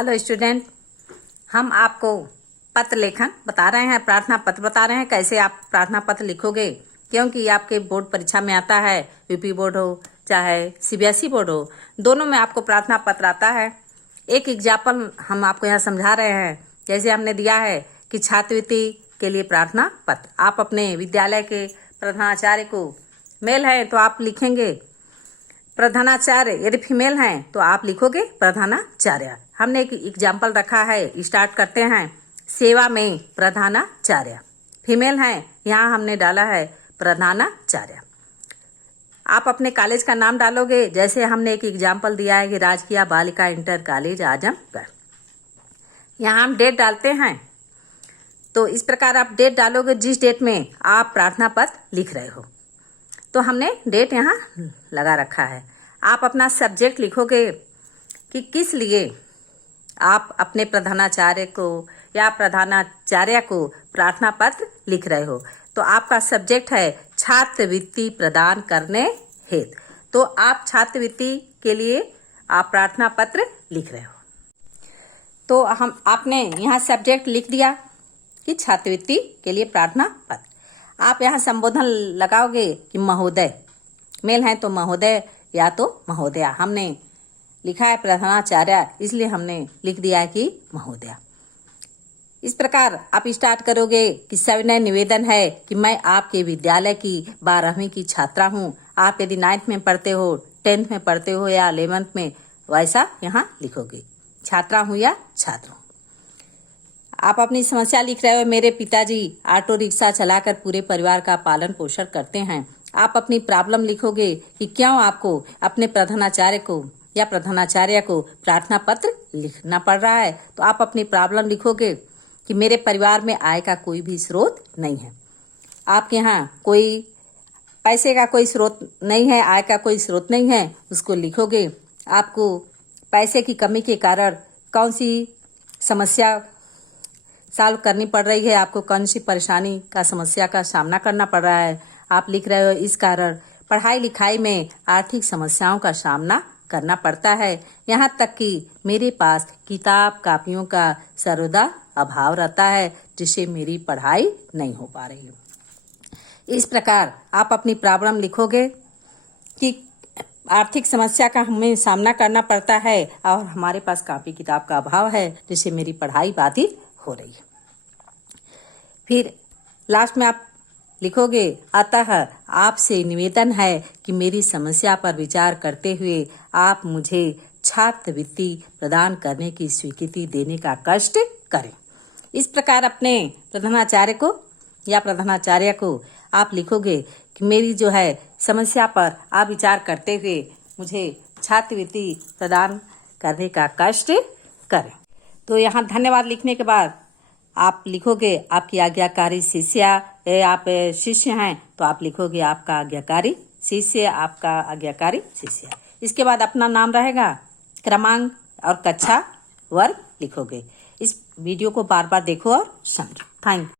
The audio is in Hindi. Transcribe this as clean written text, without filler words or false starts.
हेलो स्टूडेंट, हम आपको पत्र लेखन बता रहे हैं, प्रार्थना पत्र बता रहे हैं कैसे आप प्रार्थना पत्र लिखोगे। क्योंकि आपके बोर्ड परीक्षा में आता है, यूपी बोर्ड हो चाहे सीबीएसई बोर्ड हो, दोनों में आपको प्रार्थना पत्र आता है। एक एग्जाम्पल हम आपको यहाँ समझा रहे हैं। जैसे हमने दिया है कि छात्रवृत्ति के लिए प्रार्थना पत्र, आप अपने विद्यालय के प्रधानाचार्य को मेल है तो आप लिखेंगे प्रधानाचार्य, यदि फीमेल हैं तो आप लिखोगे प्रधानाचार्य। हमने एक एग्जाम्पल रखा है, स्टार्ट करते हैं। सेवा में प्रधानाचार्य, फीमेल हैं, यहाँ हमने डाला है प्रधानाचार्य। आप अपने कॉलेज का नाम डालोगे, जैसे हमने एक एग्जाम्पल दिया है कि राजकीय बालिका इंटर कॉलेज आजमगढ़। यहाँ हम डेट डालते हैं, तो इस प्रकार आप डेट डालोगे जिस डेट में आप प्रार्थना पत्र लिख रहे हो। तो हमने डेट यहाँ लगा रखा है। आप अपना सब्जेक्ट लिखोगे कि किस लिए आप अपने प्रधानाचार्य को या प्रधानाचार्य को प्रार्थना पत्र लिख रहे हो। तो आपका सब्जेक्ट है छात्रवृत्ति प्रदान करने हेतु, तो आप छात्रवृत्ति के लिए आप प्रार्थना पत्र लिख रहे हो। तो आपने यहाँ सब्जेक्ट लिख दिया कि छात्रवृत्ति के लिए प्रार्थना पत्र। आप यहाँ संबोधन लगाओगे कि महोदय, मेल है तो महोदय या तो महोदया। हमने लिखा है प्रधानाचार्य, इसलिए हमने लिख दिया है कि महोदया। इस प्रकार आप स्टार्ट करोगे कि सविनय निवेदन है कि मैं आपके विद्यालय की 12वीं की छात्रा हूँ। आप यदि 9th में पढ़ते हो, 10th में पढ़ते हो या 11th में, वैसा यहाँ लिखोगे, छात्रा हूँ या छात्र हूँ। आप अपनी समस्या लिख रहे हो, मेरे पिताजी ऑटो रिक्शा चलाकर पूरे परिवार का पालन पोषण करते हैं। आप अपनी प्रॉब्लम लिखोगे कि क्यों आपको अपने प्रधानाचार्य को या प्रधानाचार्य को प्रार्थना पत्र लिखना पड़ रहा है। तो आप अपनी प्रॉब्लम लिखोगे कि मेरे परिवार में आय का कोई भी स्रोत नहीं है। आपके यहाँ कोई पैसे का कोई स्रोत नहीं है, आय का कोई स्रोत नहीं है, उसको लिखोगे। आपको पैसे की कमी के कारण कौन सी समस्या सॉल्व करनी पड़ रही है, आपको कौन सी परेशानी का समस्या का सामना करना पड़ रहा है, आप लिख रहे हो इस कारण पढ़ाई लिखाई में आर्थिक समस्याओं का सामना करना पड़ता है। यहाँ तक कि मेरे पास किताब कापियों का सर्वदा अभाव रहता है, जिससे मेरी पढ़ाई नहीं हो पा रही है। इस प्रकार आप अपनी प्रॉब्लम लिखोगे कि आर्थिक समस्या का हमें सामना करना पड़ता है और हमारे पास कापी किताब का अभाव है, जिससे मेरी पढ़ाई बाधित हो रही है। फिर लास्ट में आप लिखोगे, अतः आपसे निवेदन है कि मेरी समस्या पर विचार करते हुए आप मुझे छात्रवृत्ति प्रदान करने की स्वीकृति देने का कष्ट करें। इस प्रकार अपने प्रधानाचार्य को या प्रधानाचार्य को आप लिखोगे कि मेरी जो है समस्या पर आप विचार करते हुए मुझे छात्रवृत्ति प्रदान करने का कष्ट करें। तो यहाँ धन्यवाद लिखने के बाद आप लिखोगे आपकी आज्ञाकारी शिष्या, आप शिष्य हैं तो आप लिखोगे आपका आज्ञाकारी शिष्य, आपका आज्ञाकारी शिष्य। इसके बाद अपना नाम रहेगा, क्रमांक और कक्षा वर्ग लिखोगे। इस वीडियो को बार बार देखो और समझो। Thank you.